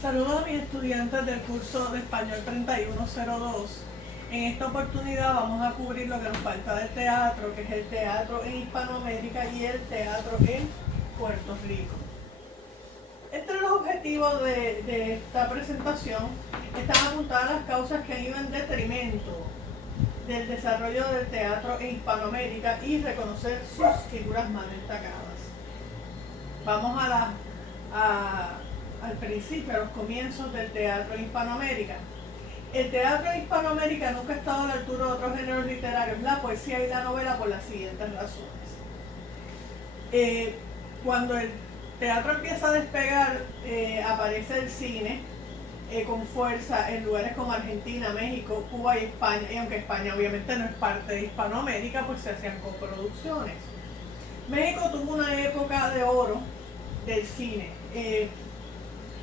Saludos a mis estudiantes del curso de Español 3102. En esta oportunidad vamos a cubrir lo que nos falta del teatro, que es el teatro en Hispanoamérica y el teatro en Puerto Rico. Entre los objetivos de esta presentación están apuntadas las causas que han ido en detrimento del desarrollo del teatro en Hispanoamérica y reconocer sus figuras más destacadas. Vamos al principio, a los comienzos del teatro en Hispanoamérica. El teatro en Hispanoamérica nunca ha estado a la altura de otros géneros literarios, la poesía y la novela, por las siguientes razones. Cuando el teatro empieza a despegar, aparece el cine con fuerza en lugares como Argentina, México, Cuba y España, y aunque España obviamente no es parte de Hispanoamérica, pues se hacían coproducciones. México tuvo una época de oro del cine.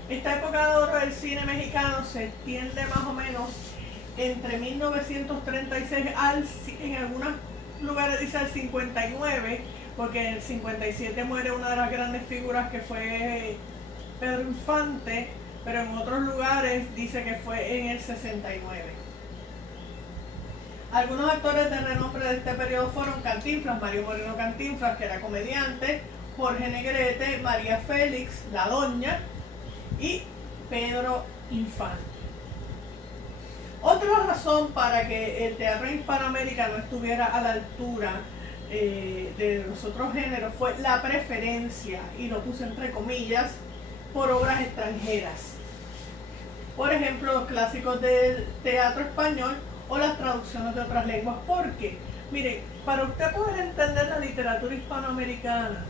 Esta época de oro del cine mexicano se extiende más o menos entre 1936 en algunos lugares dice al 59, porque en el 57 muere una de las grandes figuras que fue Pedro Infante, pero en otros lugares dice que fue en el 69. Algunos actores de renombre de este periodo fueron Cantinflas, Mario Moreno Cantinflas, que era comediante, Jorge Negrete, María Félix, la Doña y Pedro Infante. Otra razón para que el teatro en Hispanoamérica no estuviera a la altura de los otros géneros fue la preferencia, y lo puse entre comillas, por obras extranjeras. Por ejemplo, los clásicos del teatro español o las traducciones de otras lenguas. ¿Por qué? Mire, para usted poder entender la literatura hispanoamericana,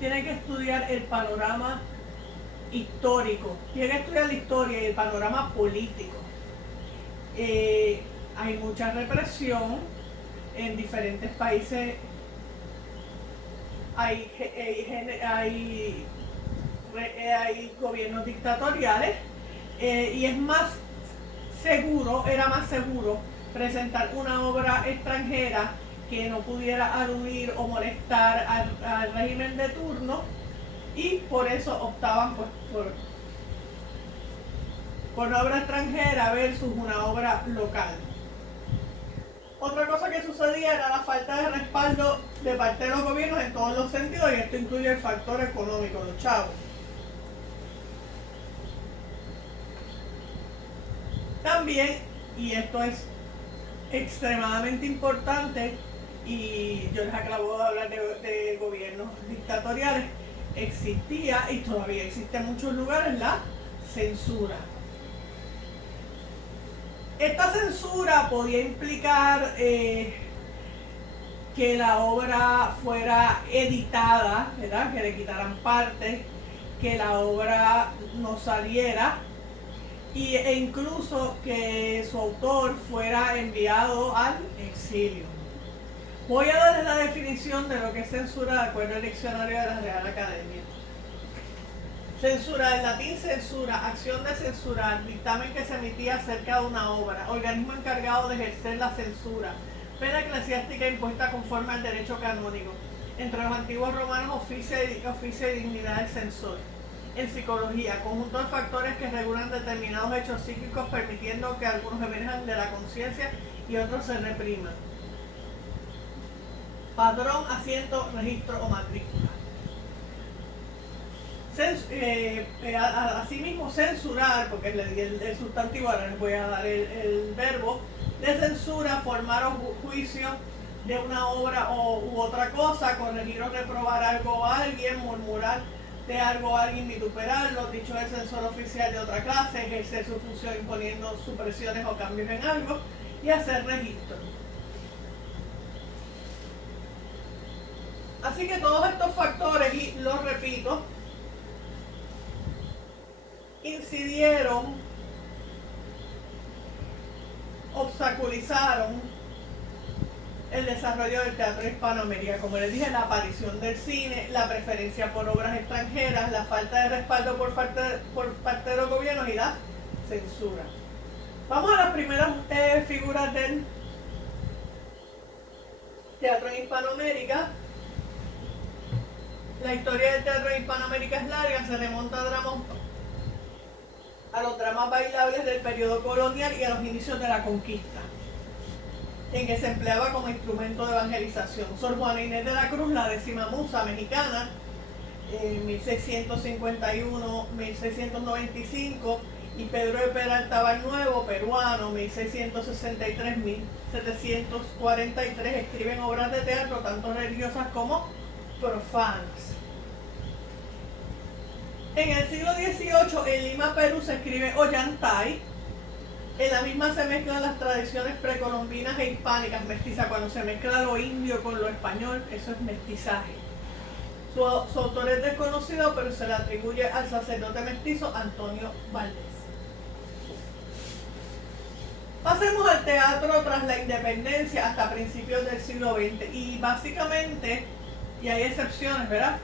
tiene que estudiar el panorama histórico, tiene que estudiar la historia y el panorama político. Hay mucha represión en diferentes países, hay gobiernos dictatoriales, y es más seguro, era más seguro presentar una obra extranjera que no pudiera aludir o molestar al régimen de turno, y por eso optaban pues, por una obra extranjera versus una obra local. Otra cosa que sucedía era la falta de respaldo de parte de los gobiernos en todos los sentidos, y esto incluye el factor económico, los chavos. También, y esto es extremadamente importante, y yo les acabo de hablar de gobiernos dictatoriales, existía y todavía existe en muchos lugares la censura. Esta censura podía implicar que la obra fuera editada, ¿verdad? Que le quitaran partes, que la obra no saliera, e incluso que su autor fuera enviado al exilio. Voy a darles la definición de lo que es censura de acuerdo al diccionario de la Real Academia. Censura, en latín censura, acción de censurar, dictamen que se emitía acerca de una obra, organismo encargado de ejercer la censura, pena eclesiástica impuesta conforme al derecho canónico. Entre los antiguos romanos, oficio y dignidad del censor. En psicología, conjunto de factores que regulan determinados hechos psíquicos, permitiendo que algunos emerjan de la conciencia y otros se repriman. Padrón, asiento, registro o matrícula. Asimismo, censurar, porque le di el sustantivo, ahora les voy a dar el verbo de censura: formar juicio de una obra u otra cosa, corregir o reprobar algo a alguien, murmurar de algo a alguien, vituperarlo, dicho el censor oficial de otra clase, ejercer su función imponiendo supresiones o cambios en algo, y hacer registro. Así que todos estos factores, y los repito, incidieron, obstaculizaron el desarrollo del teatro en Hispanoamérica. Como les dije, la aparición del cine, la preferencia por obras extranjeras, la falta de respaldo por parte de los gobiernos y la censura. Vamos a las primeras figuras del teatro en Hispanoamérica. La historia del teatro en Hispanoamérica es larga, se remonta a a los dramas bailables del periodo colonial y a los inicios de la conquista, en que se empleaba como instrumento de evangelización. Sor Juana Inés de la Cruz, la 10ª musa mexicana, 1651-1695, y Pedro de Peralta Barnuevo, peruano, 1663-1743, escriben obras de teatro tanto religiosas como profanas. En el siglo XVIII, en Lima, Perú, se escribe Ollantay. En la misma se mezclan las tradiciones precolombinas e hispánicas, mestiza. Cuando se mezcla lo indio con lo español, eso es mestizaje. Su autor es desconocido, pero se le atribuye al sacerdote mestizo Antonio Valdés. Pasemos al teatro tras la independencia hasta principios del siglo XX. Y básicamente, y hay excepciones, ¿verdad?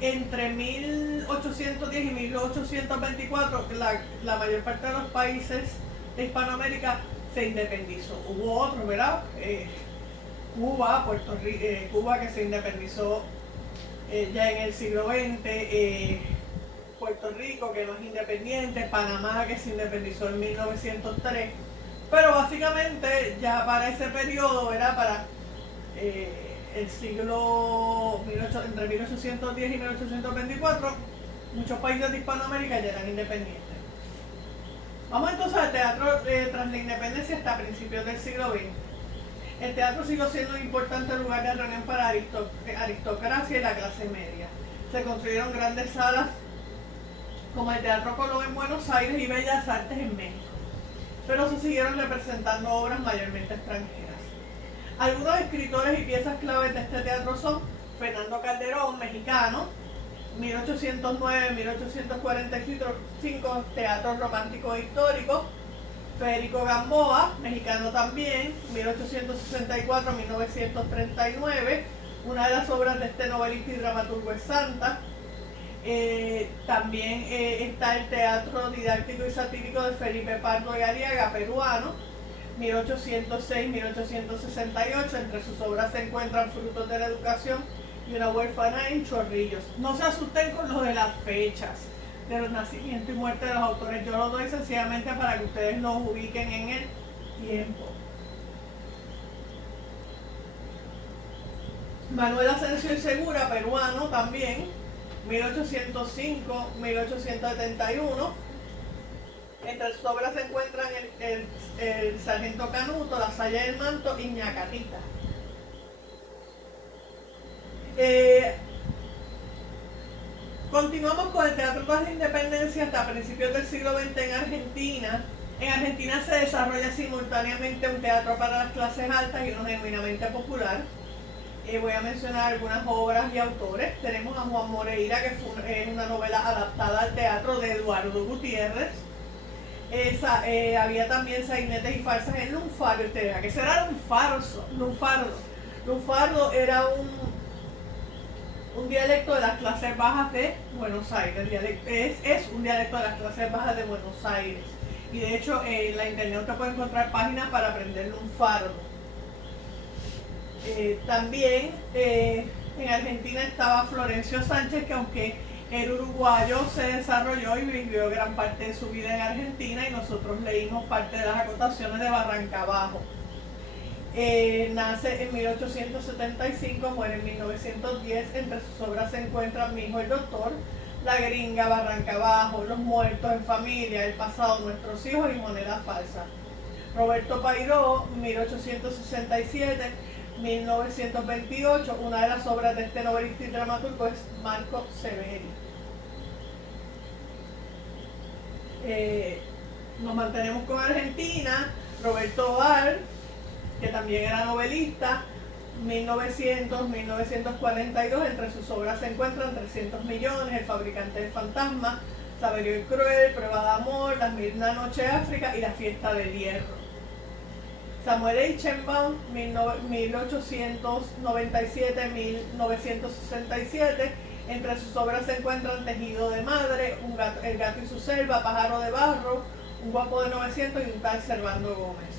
Entre 1810 y 1824, la mayor parte de los países de Hispanoamérica se independizó. Hubo otros, ¿verdad? Cuba, Puerto Rico, Cuba que se independizó ya en el siglo XX, Puerto Rico que no es independiente, Panamá que se independizó en 1903, pero básicamente ya para ese periodo era para el siglo entre 1810 y 1824, muchos países de Hispanoamérica ya eran independientes. Vamos entonces al teatro tras la independencia hasta principios del siglo XX. El teatro siguió siendo un importante lugar de reunión para aristocracia y la clase media. Se construyeron grandes salas como el Teatro Colón en Buenos Aires y Bellas Artes en México, pero se siguieron representando obras mayormente extranjeras. Algunos escritores y piezas claves de este teatro son Fernando Calderón, mexicano, 1809-1845, teatro romántico e histórico. Federico Gamboa, mexicano también, 1864-1939, una de las obras de este novelista y dramaturgo es Santa. También está el teatro didáctico y satírico de Felipe Pardo y Arriaga, peruano, 1806-1868. Entre sus obras se encuentran Frutos de la Educación y Una huérfana en Chorrillos. No se asusten con lo de las fechas de los nacimientos y muerte de los autores. Yo lo doy sencillamente para que ustedes los ubiquen en el tiempo. Manuel Asensio y Segura, peruano también, 1805-1871. Entre sus obras se encuentran el Sargento Canuto, La Saya del Manto y Ñacatita. Continuamos con el teatro tras la independencia hasta principios del siglo XX en Argentina. En Argentina se desarrolla simultáneamente un teatro para las clases altas y uno genuinamente popular. Voy a mencionar algunas obras y autores. Tenemos a Juan Moreira, que es una novela adaptada al teatro de Eduardo Gutiérrez. Había también sainetes y farsas en Lunfardo. ¿Qué será Lunfardo? Lunfardo era un dialecto de las clases bajas de Buenos Aires. Es un dialecto de las clases bajas de Buenos Aires. Y de hecho en la internet usted puede encontrar páginas para aprender lunfardo. También en Argentina estaba Florencio Sánchez, que aunque era uruguayo, se desarrolló y vivió gran parte de su vida en Argentina, y nosotros leímos parte de las acotaciones de Barranca Abajo. Nace en 1875, muere en 1910. Entre sus obras se encuentran Mi hijo el doctor, La gringa, Barranca Abajo, Los muertos en familia, El pasado, Nuestros hijos y Moneda falsa. Roberto Pairó, 1867-1928. Una de las obras de este novelista y dramaturgo es Marco Severi. Nos mantenemos con Argentina. Roberto Bar, que también era novelista, 1900-1942. Entre sus obras se encuentran 300 millones, El fabricante del fantasma, Saberio el cruel, Prueba de amor, Las mil una noche África y La fiesta del hierro. Samuel Eichenbaum, 1897-1967. Entre sus obras se encuentran Tejido de madre, El gato y su selva, Pájaro de barro, Un guapo de 900 y Un tal Servando Gómez.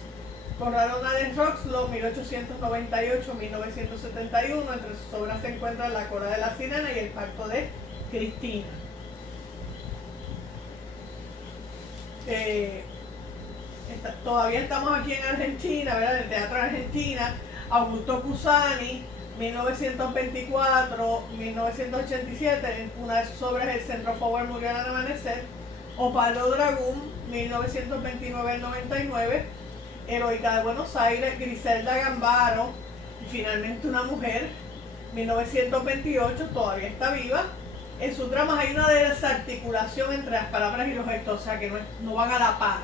Conrado Nández Roxlo, 1898-1971. Entre sus obras se encuentran La cola de la sirena y El pacto de Cristina. Todavía estamos aquí en Argentina, ¿verdad? En el Teatro de Argentina. Augusto Cusani, 1924-1987, una de sus obras, El Centro Forward murió al amanecer. Opaldo Dragún, 1929-99, Heroica de Buenos Aires. Griselda Gambaro, y finalmente una mujer, 1928, todavía está viva. En sus dramas hay una desarticulación entre las palabras y los gestos, o sea que no van a la par.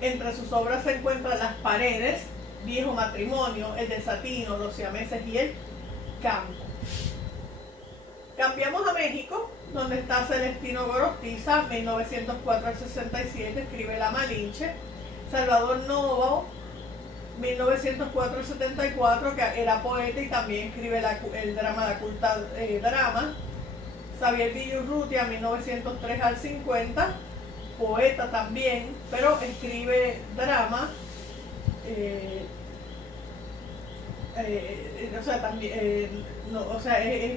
Entre sus obras se encuentran Las Paredes, Viejo Matrimonio, El Desatino, Los Siameses y El Campo. Cambiamos a México, donde está Celestino Gorostiza, 1904 al 67, escribe La Malinche. Salvador Novo, 1904 al 74, que era poeta y también escribe el drama La Culta Drama. Xavier Villurrutia, 1903 al 50, poeta también, pero escribe drama. Es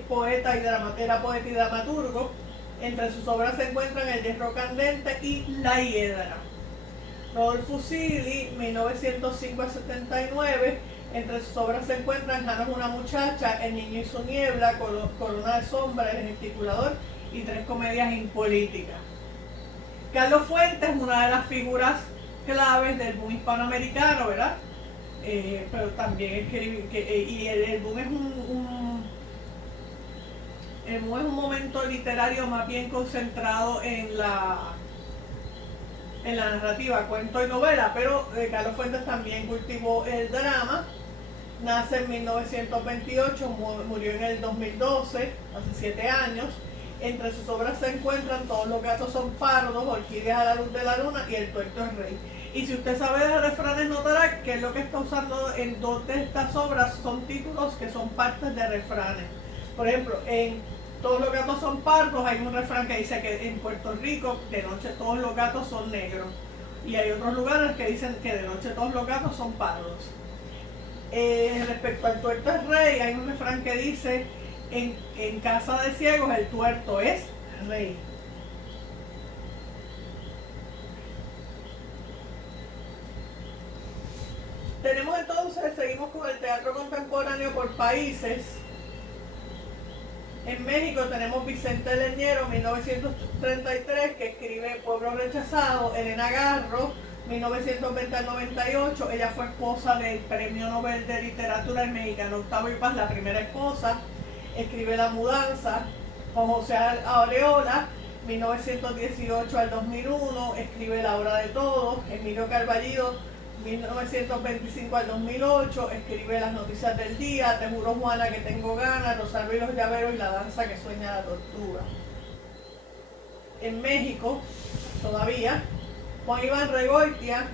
poeta y era poeta y dramaturgo. Entre sus obras se encuentran El Hierro Candente y La Hiedra. Rodolfo Sili, 1905 a 79. Entre sus obras se encuentran Jana es una muchacha, El niño y su niebla, Corona de sombra, El gesticulador y Tres comedias impolíticas. Carlos Fuentes, una de las figuras claves del boom hispanoamericano, ¿verdad? Pero también escribe, y el boom es el boom es un momento literario más bien concentrado en la narrativa, cuento y novela, pero Carlos Fuentes también cultivó el drama. Nace en 1928, murió en el 2012, hace 7 años. Entre sus obras se encuentran Todos los gatos son pardos, Orquídeas a la luz de la luna y El tuerto es rey. Y si usted sabe de refranes, notará que lo que está usando en dos de estas obras son títulos que son partes de refranes. Por ejemplo, en Todos los gatos son pardos hay un refrán que dice que en Puerto Rico de noche todos los gatos son negros. Y hay otros lugares que dicen que de noche todos los gatos son pardos. Respecto al tuerto es rey, hay un refrán que dice en casa de ciegos el tuerto es rey. Tenemos entonces, seguimos con el teatro contemporáneo por países. En México tenemos Vicente Leñero, 1933, que escribe Pueblo Rechazado. Elena Garro, 1920 al 98, ella fue esposa del Premio Nobel de Literatura el mexicano Octavio Paz, la primera esposa. Escribe La Mudanza. Juan José Aureola, 1918 al 2001, escribe La Hora de Todos. Emilio Carballido, 1925 al 2008, escribe Las Noticias del Día, Te juro Juana que tengo ganas, Rosario y los llaveros y La danza que sueña la tortuga. En México, todavía, Juan Iván Regoitia,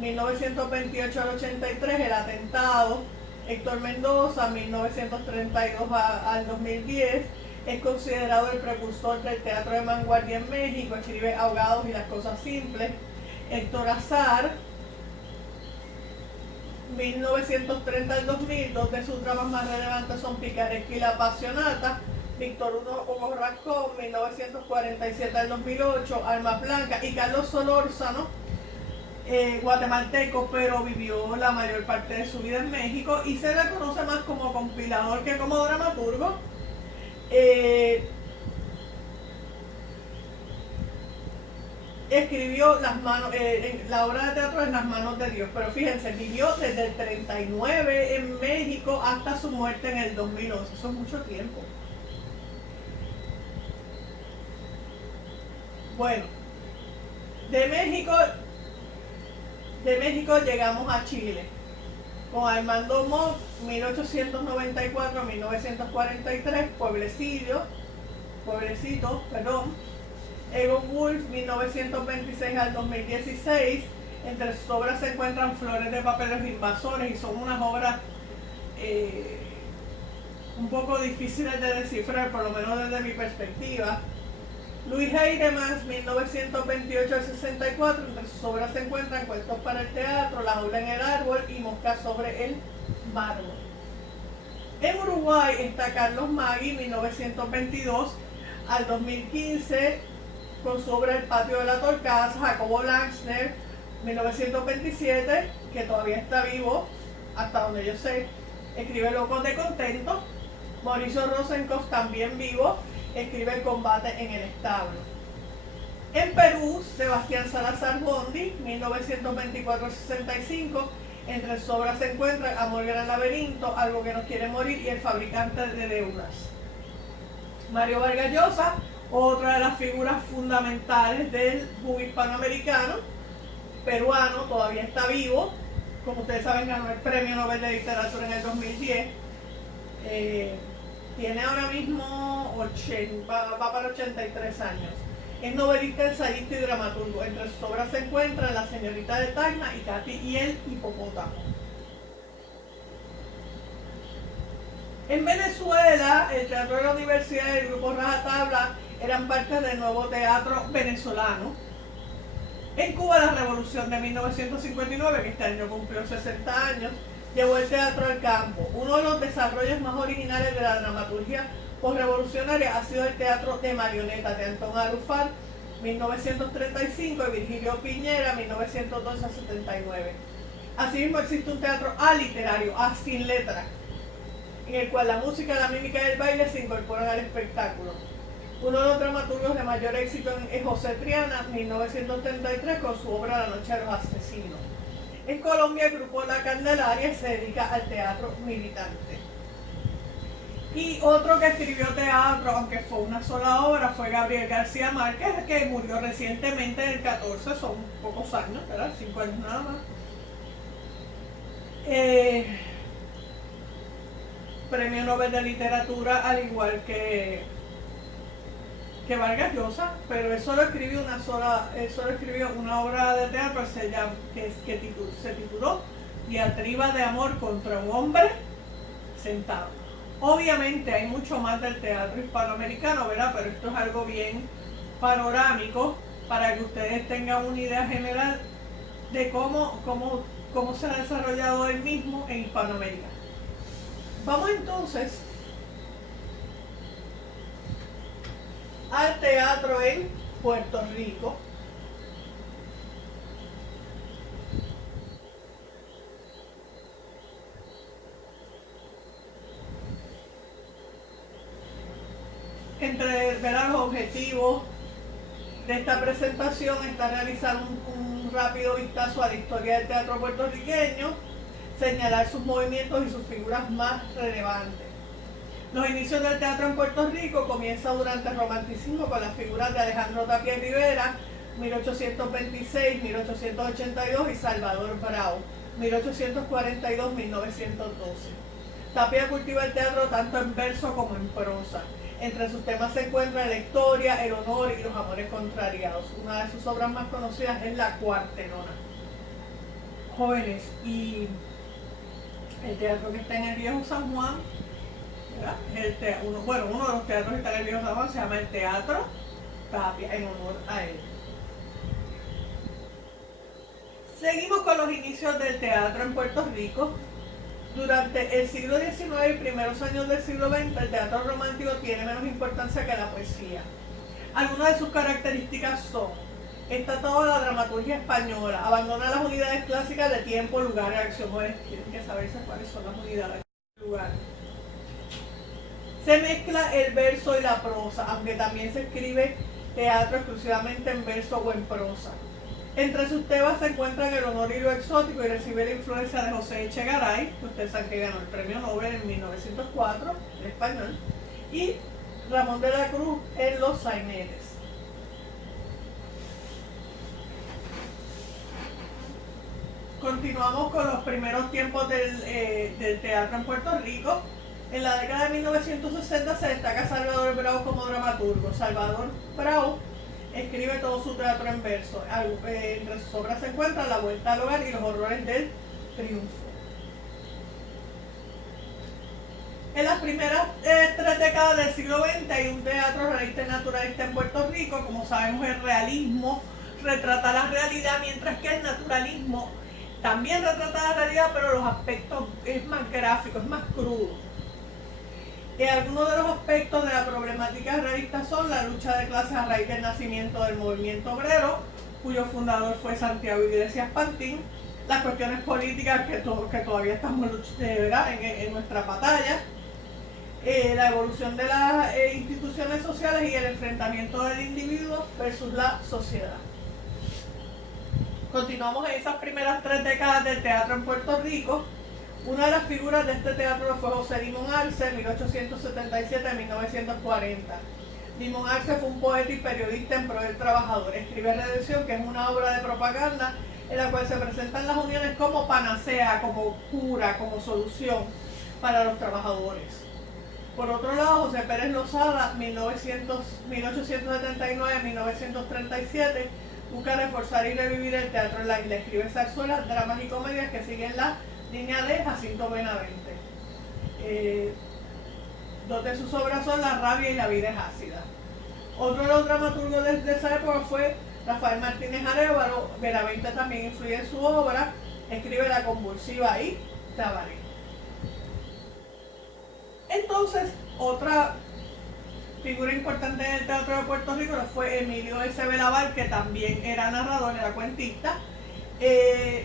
1928 al 83, El atentado. Héctor Mendoza, 1932 al 2010, es considerado el precursor del teatro de vanguardia en México, escribe Ahogados y las cosas simples. Héctor Azar, 1930 al 2000, dos de sus dramas más relevantes son Picaresca y La Apasionata. Víctor Hugo Rascón, 1947 al 2008, Alma Blanca. Y Carlos Solórzano, guatemalteco, pero vivió la mayor parte de su vida en México y se le conoce más como compilador que como dramaturgo. Escribió la obra de teatro En las manos de Dios, pero fíjense, vivió desde el 39 en México hasta su muerte en el 2011, eso es mucho tiempo. Bueno, de México llegamos a Chile, con Armando Mock, 1894-1943, Pueblecito, Egon Wolf, 1926 al 2016. Entre sus obras se encuentran Flores de papeles invasores y son unas obras un poco difíciles de descifrar, por lo menos desde mi perspectiva. Luis Heidemans, 1928 al 64, entre sus obras se encuentran Cuentos para el teatro, La jaula en el árbol y Moscas sobre el mármol. En Uruguay está Carlos Maggi, 1922 al 2015, con su obra El patio de la Torcaza. Jacobo Langsner, 1927, que todavía está vivo, hasta donde yo sé, escribe Locos de Contento. Mauricio Rosenkopf, también vivo, escribe El combate en el establo. En Perú, Sebastián Salazar Bondi, 1924-65, entre sus obras se encuentran Amor Gran Laberinto, Algo que no quiere morir y El fabricante de deudas. Mario Vargas Llosa, otra de las figuras fundamentales del boom hispanoamericano, peruano, todavía está vivo. Como ustedes saben, ganó el Premio Nobel de Literatura en el 2010. Tiene ahora mismo va para 83 años. Es novelista, ensayista y dramaturgo. Entre sus obras se encuentran La señorita de Tacna y Katy y el hipopótamo. En Venezuela, el Teatro de la Universidad y el Grupo Rajatabla eran parte del nuevo teatro venezolano. En Cuba, la Revolución de 1959, que este año cumplió 60 años, llevó el teatro al campo. Uno de los desarrollos más originales de la dramaturgia postrevolucionaria ha sido el teatro de marionetas de Antón Arufat, 1935, y Virgilio Piñera, 1912 a 79. Asimismo, existe un teatro aliterario, sin letra, en el cual la música, la mímica y el baile se incorporan al espectáculo. Uno de los dramaturgos de mayor éxito es José Triana, 1933, con su obra La noche de los asesinos. En Colombia, el grupo La Candelaria se dedica al teatro militante. Y otro que escribió teatro, aunque fue una sola obra, fue Gabriel García Márquez, que murió recientemente en el 14, son pocos años, ¿verdad? 5 años nada más. Premio Nobel de Literatura, al igual que Vargas Llosa, pero él solo escribió una obra de teatro que se tituló Diatriba de amor contra un hombre sentado. Obviamente hay mucho más del teatro hispanoamericano, ¿verdad? Pero esto es algo bien panorámico para que ustedes tengan una idea general de cómo se ha desarrollado el mismo en Hispanoamérica. Vamos entonces al teatro en Puerto Rico. Entre los objetivos de esta presentación está realizar un rápido vistazo a la historia del teatro puertorriqueño, señalar sus movimientos y sus figuras más relevantes. Los inicios del teatro en Puerto Rico comienzan durante el romanticismo con las figuras de Alejandro Tapia Rivera, 1826-1882, y Salvador Brau, 1842-1912. Tapia cultiva el teatro tanto en verso como en prosa. Entre sus temas se encuentran la historia, el honor y los amores contrariados. Una de sus obras más conocidas es La Cuartelona. Jóvenes, y el teatro que está en el Viejo San Juan, uno de los teatros que está en el Viejo San Juan se llama el Teatro Tapia, en honor a él. Seguimos con los inicios del teatro en Puerto Rico. Durante el siglo XIX y primeros años del siglo XX, el teatro romántico tiene menos importancia que la poesía. Algunas de sus características son: está toda la dramaturgia española, abandona las unidades clásicas de tiempo, lugar y acción. Tienen que saberse cuáles son las unidades de lugar. Se mezcla el verso y la prosa, aunque también se escribe teatro exclusivamente en verso o en prosa. Entre sus temas se encuentran el honor y lo exótico, y recibe la influencia de José Echegaray, que ustedes saben que ganó el Premio Nobel en 1904, en español, y Ramón de la Cruz en Los Sainetes. Continuamos con los primeros tiempos del teatro en Puerto Rico. En la década de 1960 se destaca Salvador Brau como dramaturgo. Salvador Brau escribe todo su teatro en verso. Entre sus obras se encuentran La Vuelta al Hogar y Los Horrores del Triunfo. En las primeras 3 décadas del siglo XX hay un teatro realista y naturalista en Puerto Rico. Como sabemos, el realismo retrata la realidad, mientras que el naturalismo también retrata la realidad, pero los aspectos es más gráfico, es más crudo. Algunos de los aspectos de la problemática realista son la lucha de clases a raíz del nacimiento del movimiento obrero, cuyo fundador fue Santiago Iglesias Pantín, las cuestiones políticas que todavía estamos en nuestra batalla, la evolución de las instituciones sociales y el enfrentamiento del individuo versus la sociedad. Continuamos en esas primeras 3 décadas del teatro en Puerto Rico. Una de las figuras de este teatro fue José Limón Arce, 1877-1940. Limón Arce fue un poeta y periodista en pro del trabajador. Escribe Redención, que es una obra de propaganda en la cual se presentan las uniones como panacea, como cura, como solución para los trabajadores. Por otro lado, José Pérez Lozada, 1879-1937, busca reforzar y revivir el teatro en la isla. Escribe zarzuelas, dramas y comedias que siguen la línea de Jacinto Benavente. Dos de sus obras son La rabia y La vida es ácida. Otro de los dramaturgos de esa época fue Rafael Martínez Arévalo. Benavente también influye en su obra. Escribe La convulsiva y Tabaré. Entonces, otra figura importante en el teatro de Puerto Rico fue Emilio S. Belaval, que también era narrador, era cuentista.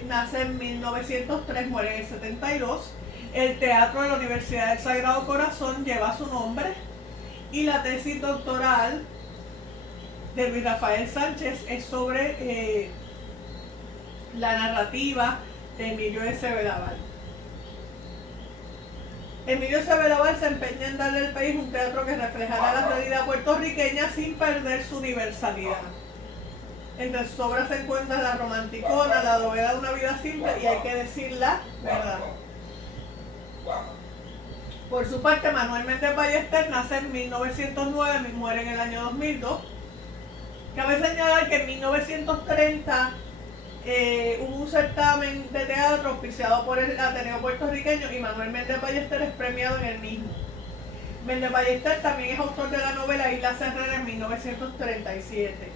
Nace en 1903, muere en el 72. El teatro de la Universidad del Sagrado Corazón lleva su nombre y la tesis doctoral de Luis Rafael Sánchez es sobre la narrativa de Emilio S. Belaval. Emilio S. Belaval se empeña en darle al país un teatro que reflejara la realidad puertorriqueña sin perder su universalidad. Entre sus obras se encuentra La romanticona, La novela de una vida simple y Hay que decir la verdad. Por su parte, Manuel Méndez Ballester nace en 1909 y muere en el año 2002. Cabe señalar que en 1930 hubo un certamen de teatro auspiciado por el Ateneo Puertorriqueño y Manuel Méndez Ballester es premiado en el mismo. Méndez Ballester también es autor de la novela Isla Serrera en 1937.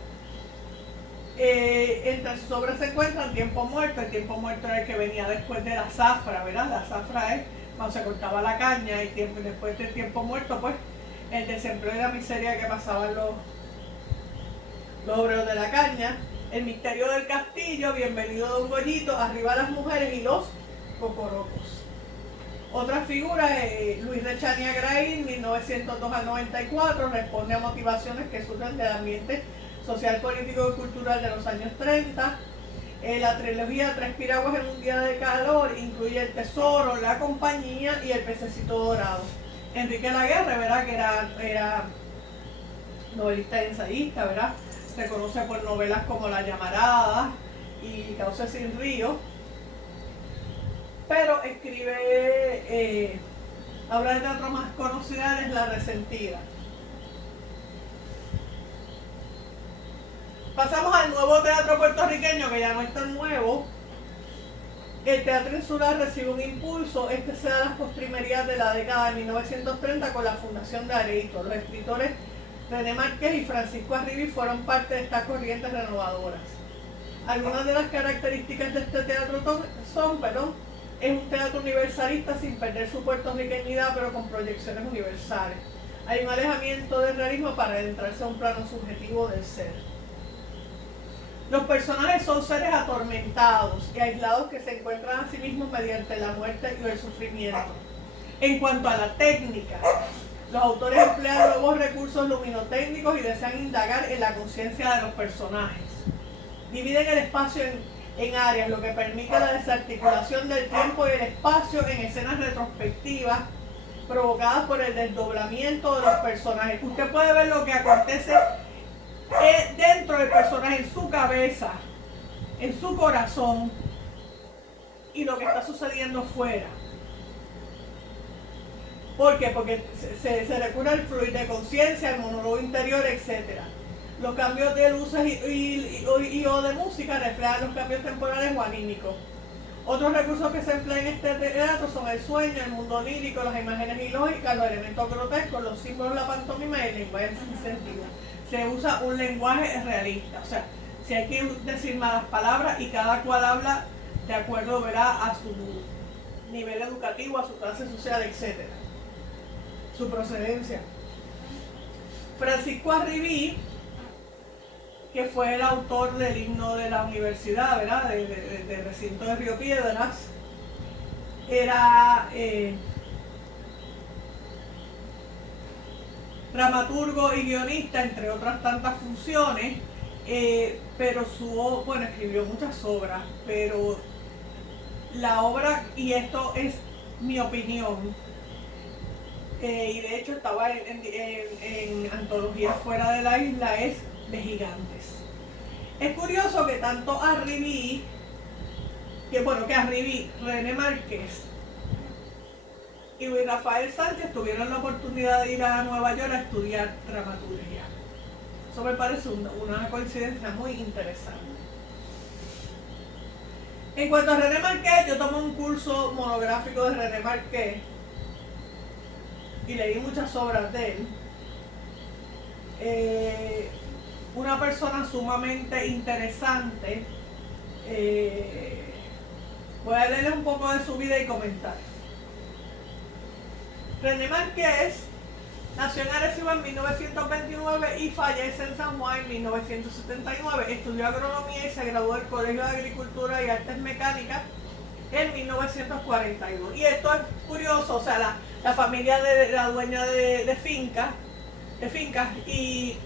Entre sus obras se encuentran Tiempo Muerto. El Tiempo Muerto era el que venía después de la zafra, ¿verdad? La zafra es cuando se cortaba la caña y después del Tiempo Muerto, pues el desempleo y la miseria que pasaban los obreros de la caña. El misterio del castillo, Bienvenido Don Goyito, Arriba las mujeres y Los Cocorocos. Otra figura es Luis de Chania Graín, 1902 al 94, responde a motivaciones que surgen del ambiente social, político y cultural de los años 30. La trilogía Tres Piraguas en un día de calor incluye El Tesoro, La Compañía y El Pececito Dorado. Enrique Laguerre, ¿verdad? Que era novelista y ensayista, ¿verdad? Se conoce por novelas como La Llamarada y Cauce sin Río, pero escribe obra de teatro más conocida es La Resentida. Pasamos al nuevo teatro puertorriqueño, que ya no es tan nuevo. El teatro insular recibe un impulso. Este se da en las postrimerías de la década de 1930 con la fundación de Areito. Los escritores René Márquez y Francisco Arribí fueron parte de estas corrientes renovadoras. Algunas de las características de este teatro es un teatro universalista sin perder su puertorriqueñidad, pero con proyecciones universales. Hay un alejamiento del realismo para adentrarse a un plano subjetivo del ser. Los personajes son seres atormentados y aislados que se encuentran a sí mismos mediante la muerte y el sufrimiento. En cuanto a la técnica, los autores emplean nuevos recursos luminotécnicos y desean indagar en la conciencia de los personajes. Dividen el espacio en áreas, lo que permite la desarticulación del tiempo y el espacio en escenas retrospectivas provocadas por el desdoblamiento de los personajes. Usted puede ver lo que acontece dentro del personaje, en su cabeza, en su corazón, y lo que está sucediendo fuera. ¿Por qué? Porque se recurre al fluir de conciencia, al monólogo interior, etc. Los cambios de luces o de música reflejan los cambios temporales o anímicos. Otros recursos que se emplean en este teatro son el sueño, el mundo lírico, las imágenes ilógicas, los elementos grotescos, los símbolos, la pantomima y el lenguaje sin sentido. Se usa un lenguaje realista, o sea, si hay que decir malas palabras y cada cual habla de acuerdo, ¿verdad?, a su nivel educativo, a su clase social, etc. su procedencia. Francisco Arribí, que fue el autor del himno de la universidad, ¿verdad? Del recinto de Río Piedras, era dramaturgo y guionista, entre otras tantas funciones, pero bueno, escribió muchas obras, pero la obra, y esto es mi opinión, y de hecho estaba en antologías fuera de la isla, es de Gigantes. Es curioso que tanto Arribí, René Márquez y Luis Rafael Sánchez tuvieron la oportunidad de ir a Nueva York a estudiar dramaturgia. Eso me parece una coincidencia muy interesante. En cuanto a René Márquez, yo tomé un curso monográfico de René Márquez y leí muchas obras de él. Una persona sumamente interesante. Voy a leerles un poco de su vida y comentar. René Márquez nació en Arecibo en 1929 y fallece en San Juan en 1979. Estudió agronomía y se graduó del Colegio de Agricultura y Artes Mecánicas en 1942. Y esto es curioso, o sea, la familia de la dueña de fincas, y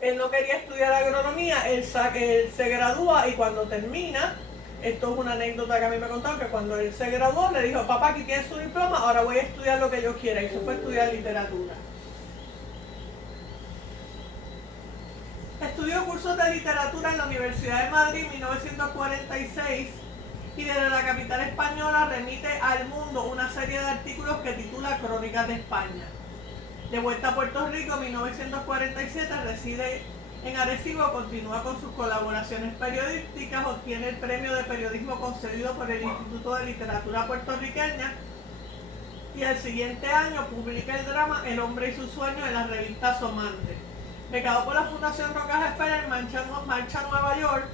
él no quería estudiar agronomía, él se gradúa y cuando termina, esto es una anécdota que a mí me contaron, que cuando él se graduó le dijo: papá, aquí tienes su diploma, ahora voy a estudiar lo que yo quiera, y se fue a estudiar literatura. Estudió cursos de literatura en la Universidad de Madrid en 1946 y desde la capital española remite al Mundo una serie de artículos que titula Crónicas de España. De vuelta a Puerto Rico en 1947, reside en Arecibo, continúa con sus colaboraciones periodísticas, obtiene el premio de periodismo concedido por el Instituto de Literatura Puertorriqueña y al siguiente año publica el drama El hombre y sus sueños en la revista Somante. Becado por la Fundación Rockefeller, marcha a Nueva York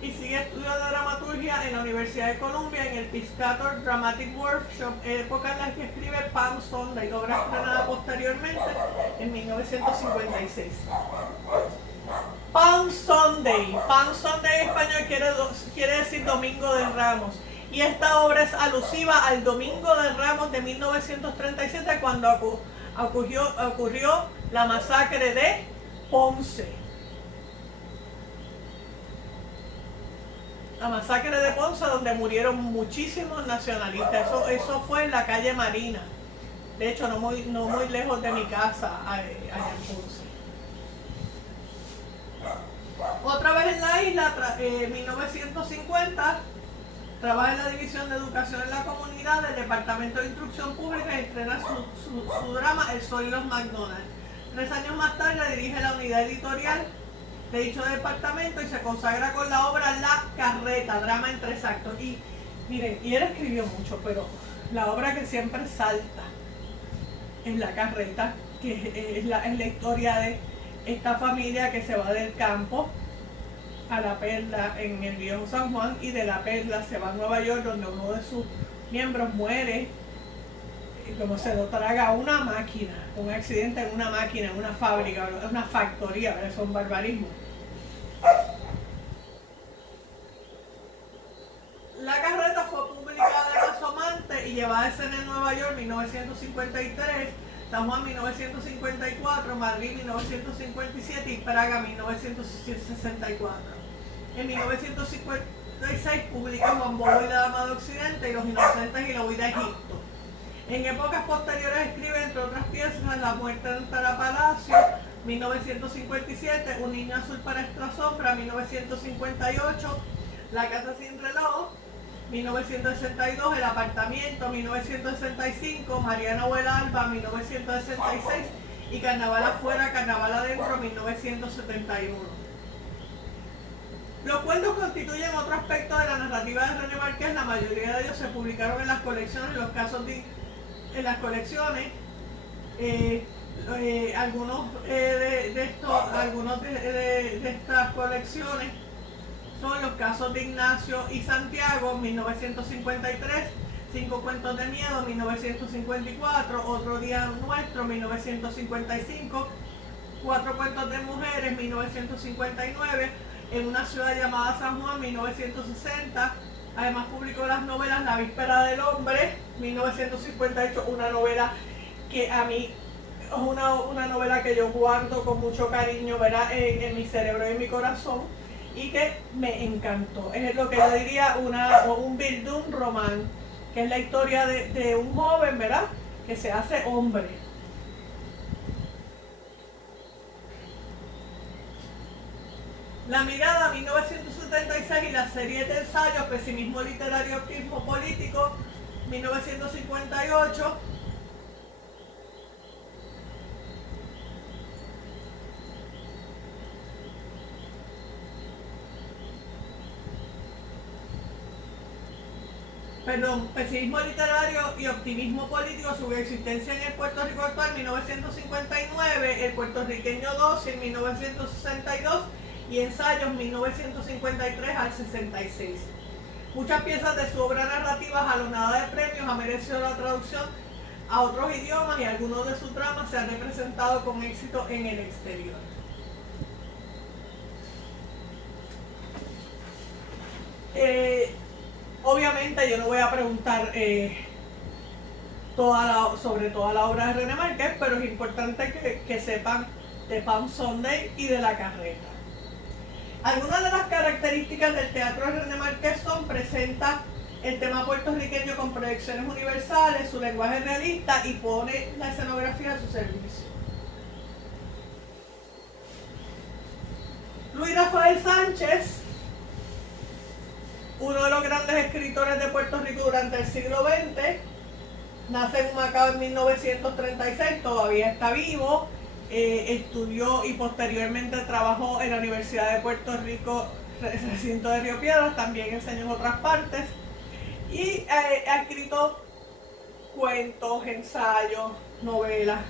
y sigue estudios de dramaturgia en la Universidad de Columbia en el Piscator Dramatic Workshop, época en la que escribe Palm Sunday, obra estrenada posteriormente en 1956. Palm Sunday en español quiere decir Domingo de Ramos, y esta obra es alusiva al Domingo de Ramos de 1937, cuando ocurrió la masacre de Ponce. La masacre de Ponce, donde murieron muchísimos nacionalistas. Eso fue en la calle Marina. De hecho, no muy lejos de mi casa, allá en Ponce. Otra vez en la isla, en 1950, trabaja en la División de Educación en la Comunidad del Departamento de Instrucción Pública y estrena su drama El Sol y los McDonald's. 3 años más tarde dirige la unidad editorial de dicho departamento y se consagra con la obra La Carreta, drama en 3 actos. Y miren, y él escribió mucho, pero la obra que siempre salta es La Carreta, que es la historia de esta familia que se va del campo a La Perla en el viejo San Juan, y de La Perla se va a Nueva York, donde uno de sus miembros muere, como se lo traga una máquina, un accidente en una máquina, en una fábrica, en una factoría, ¿verdad? Eso es un barbarismo. La Carreta fue publicada en Asomante y llevada a escena en Nueva York en 1953, San Juan 1954, Madrid 1957 y Praga 1964. En 1956 publica Juan Bobo y la Dama de Occidente y Los Inocentes y la Huida a Egipto. En épocas posteriores escribe, entre otras piezas, La muerte de Tara Palacio, 1957, Un niño azul para esta sombra, 1958, La casa sin reloj, 1962, El apartamento, 1965, Mariana o el Alba, 1966 y Carnaval afuera, Carnaval adentro, 1971. Los cuentos constituyen otro aspecto de la narrativa de René Márquez. La mayoría de ellos se publicaron en las colecciones, algunos de estas colecciones son Los casos de Ignacio y Santiago, 1953, Cinco cuentos de miedo, 1954. Otro día nuestro, 1955. Cuatro cuentos de mujeres, 1959. En una ciudad llamada San Juan, 1960. Además publicó las novelas La víspera del hombre, 1958, una novela que a mí es una novela que yo guardo con mucho cariño, ¿verdad? En mi cerebro y en mi corazón, y que me encantó. Es lo que yo diría un Bildungsroman, que es la historia de un joven, ¿verdad?, que se hace hombre. La mirada, 1976, y la serie de ensayos Pesimismo literario y optimismo político, 1958. Pesimismo literario y optimismo político, su existencia en el Puerto Rico actual, 1959, El puertorriqueño dócil, 1962, y Ensayos, 1953 al 66. Muchas piezas de su obra narrativa jalonada de premios ha merecido la traducción a otros idiomas, y algunos de sus dramas se han representado con éxito en el exterior. Obviamente yo no voy a preguntar sobre toda la obra de René Márquez, pero es importante que sepan de Palm Sunday y de La Carreta. Algunas de las características del teatro de René Márquez presenta el tema puertorriqueño con proyecciones universales, su lenguaje realista, y pone la escenografía a su servicio. Luis Rafael Sánchez, uno de los grandes escritores de Puerto Rico durante el siglo XX, nace en Humacao en 1936, todavía está vivo. Estudió y posteriormente trabajó en la Universidad de Puerto Rico, recinto de Río Piedras, también enseñó en otras partes, y ha escrito cuentos, ensayos, novelas,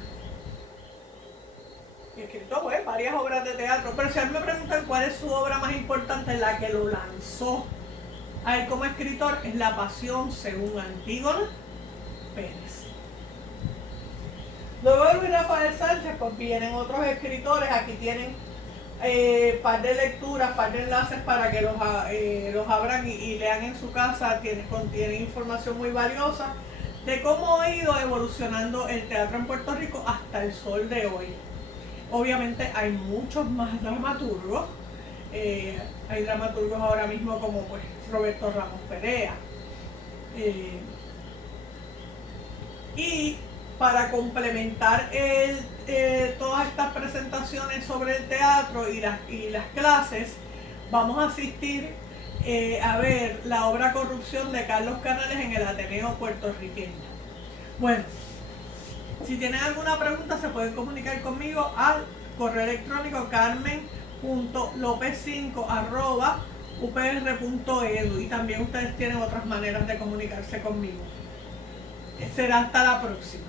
y ha escrito varias obras de teatro. Pero si a mí me preguntan cuál es su obra más importante, la que lo lanzó a él como escritor, es La Pasión según Antígona Pérez. Luego de Luis Rafael Sánchez, pues vienen otros escritores. Aquí tienen par de lecturas, par de enlaces para que los abran y lean en su casa. Contienen información muy valiosa de cómo ha ido evolucionando el teatro en Puerto Rico hasta el sol de hoy. Obviamente hay muchos más dramaturgos. Hay dramaturgos ahora mismo como pues Roberto Ramos Perea. Y para complementar todas estas presentaciones sobre el teatro y las clases, vamos a asistir a ver la obra Corrupción de Carlos Canales en el Ateneo puertorriqueño. Bueno, si tienen alguna pregunta se pueden comunicar conmigo al correo electrónico carmen.lopez5@upr.edu, y también ustedes tienen otras maneras de comunicarse conmigo. Será hasta la próxima.